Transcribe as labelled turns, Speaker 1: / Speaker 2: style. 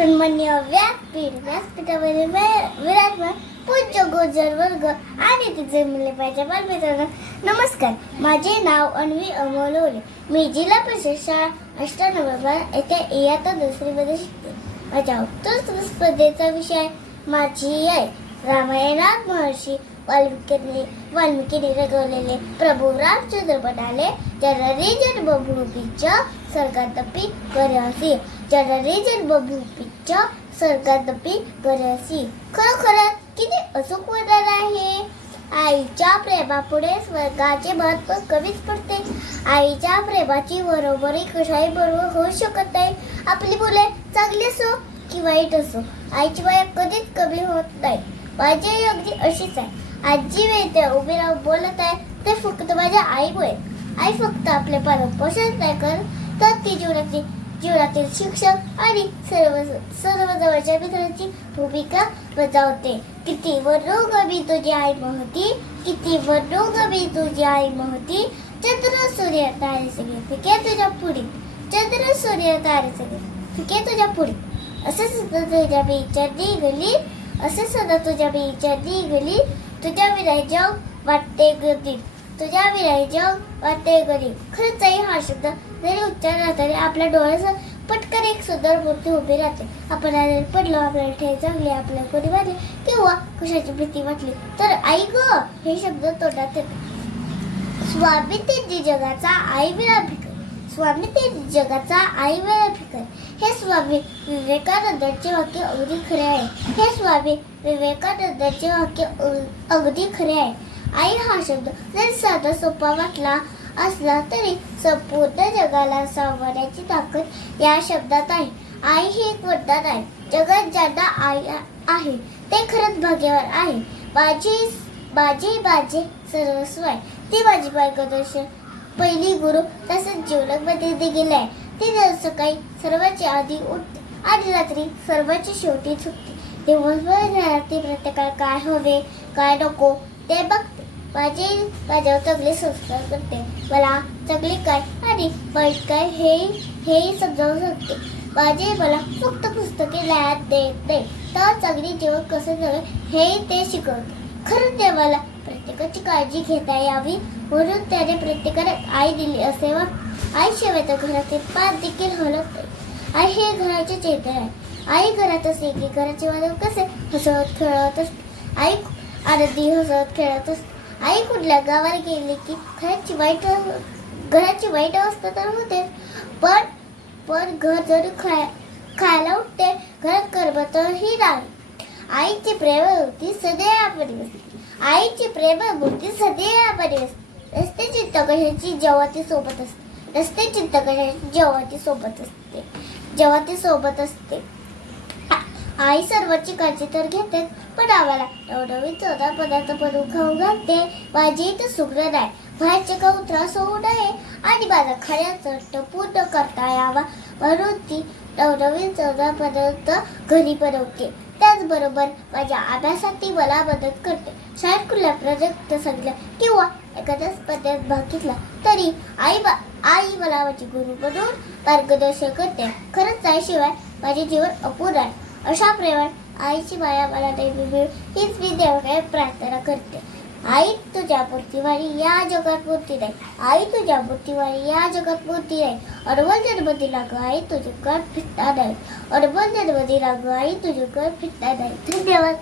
Speaker 1: सन्मान्य व्यासपीठ व्यासपीठावरील वि- विराजमान पूज्य गुजर वर्ग आणि तिचे मुले बालमित्रांनो. नमस्कार माझे नाव अन्वी अमोल ओले. मी जिल्हा परिषद शाळा अष्टानंबर येथे इयत्ता दुसरीमध्ये शिकते. माझ्या उत्तर स्पर्धेचा विषय माझी आई रामायणात महर्षी वाल्मिकीने वाल्मिकीने रंगवलेले प्रभू रामचंद्र बनाले. जनरी जन्मभूमीच्या स्वर्गातपी करसी जनरी जन्मभूमीच्या स्वर्गातपी गरसी खरोखर किती अचूक वर्णन आहे. आईच्या प्रेमापुढे स्वर्गाचे महत्त्व कमीच पडते. आईच्या प्रेमाची बरोबरी कशाही बरोबर होऊ शकत नाही. आपली मुले चांगली असो की वाईट असो आईची माया कधीच कमी होत नाही. माझी अगदी अशीच आहे. आजी वेळते उभी राहून बोलत आहे ते फक्त माझ्या आईमुळे. आई फक्त आपले पालन पोषण नाही करत तर ती जीवनाची जीवनातील शिक्षक आणि सर्व सर्व जवळच्या मित्रांची भूमिका बजावते. किती वरोगमी तुझी आई महती? किती वरोगमी तुझी आई महती? चंद्र सूर्य तारे सगळे फिके तुझ्या पुढे. चंद्र सूर्य तारे सगळे फिके तुझ्या पुढे. असे सुद्धा तुझ्या बीच्या निघली असे सुद्धा तुझ्या बीच्या निघली तुझ्या विराय जाऊ वाटते गर्दी तुझ्या विराय जग वाटते गरीब खरंच आई हा शब्द जरी उच्चारला तरी आपल्या डोळ्यासमोर पटकन एक सुंदर मूर्ती उभी राहते आपण आजारी पडलो आपल्याला ठेव चांगली आपल्याला कोणी वाटली किंवा कशाची भीती वाटली तर आई ग हे शब्द तोंडात येतात स्वामी ते जगाचा आई विरा भिकर स्वामी ते जगाचा आई विरा भिकर हे स्वामी विवेकानंदांचे वाक्य अगदी खरे आहे हे स्वामी विवेकानंदांचे वाक्य अगदी खरे आहे. आई हा शब्द जरी साधा सोपा वाटला असला तरी संपूर्ण जगाला सावरण्याची ताकद या शब्दात आहे. आई ही एक वरदान आहे. जगात ज्यांना आई आहे ते खरंच भाग्यावर आहे. माझी माझी माझे सर्वस्व आहे. ती माझी मार्गदर्शन पहिली गुरु तसंच जीवनामध्ये देखील आहे. ती दर सकाळी सर्वांची आधी उठते आणि रात्री सर्वांची शेवटी चुकते दिवसभर ती प्रत्येकाला काय हवे काय नको ते बघते. माझी माझ्यावर चांगले संस्कार करते. मला चांगले काय आणि वाईट काय हे हेही समजावून सांगते. माझे मला फक्त पुस्तके लयात देत नाही. तर चांगली जीवन कसं जगेल हेही ते शिकवते. खरंच देवाला प्रत्येकाची काळजी घेता यावी म्हणून त्याने प्रत्येकाला आई दिली असे वाट आई शिवाय तर घरातील पाच देखील हलत नाही आई हे घराचे चेतन आहे. आई घरात असते की घराचे वादळ कसे हसत खेळत असते. आई आनंदी हसत खेळत असते. आई कुठल्या गावाला गेली की घराची वाईट घराची वाईट अवस्था तर होते. पण पण घर जरी खाय खायला उठते घरात करमतही नाही. आईची प्रेम होती सदैव आपली असते. आईची प्रेम होती सदैव आपली असते. रस्ते चित्त कशाची जेव्हा ती सोबत असते. रस्ते चित्त कशाची जेव्हा ती सोबत असते. जेव्हा ती सोबत असते. आई सर्वांची काळजी तर घेते पण आम्हाला नवनवीन चौदा पदार्थ बनवून खाऊ घालते. माझी इथं सुग्र नाही बाहेरचे खाऊ त्रास होऊ नये आणि माझा खाण्याचा हट्ट पूर्ण करता यावा. म्हणून ती नवनवीन चौदा पदार्थ घरी बनवते. त्याचबरोबर माझ्या अभ्यासासाठी मला मदत करते. शाळेत कुठल्या प्रोजेक्ट सांगितलं किंवा एखाद्या स्पर्धेत भाग घेतला तरी आई बा आई मला माझी गुरु बनवून मार्गदर्शन करते. खरंच आईशिवाय माझे जीवन अपूर्ण आहे. अशा प्रेमात आईची माया मला नेहमी मिळेल हीच मी देवाकडे प्रार्थना करते. आई तुझ्या मूर्तीवाणी या जगात मूर्ती नाही. आई तुझ्या मूर्तीवाणी या जगात मूर्ती नाही. अनमोल जन्म दिला ग आई तुझे कर फिटणार नाही. अनमोल जन्म दिला ग आई तुझे कर फिटणार नाही. धन्यवाद.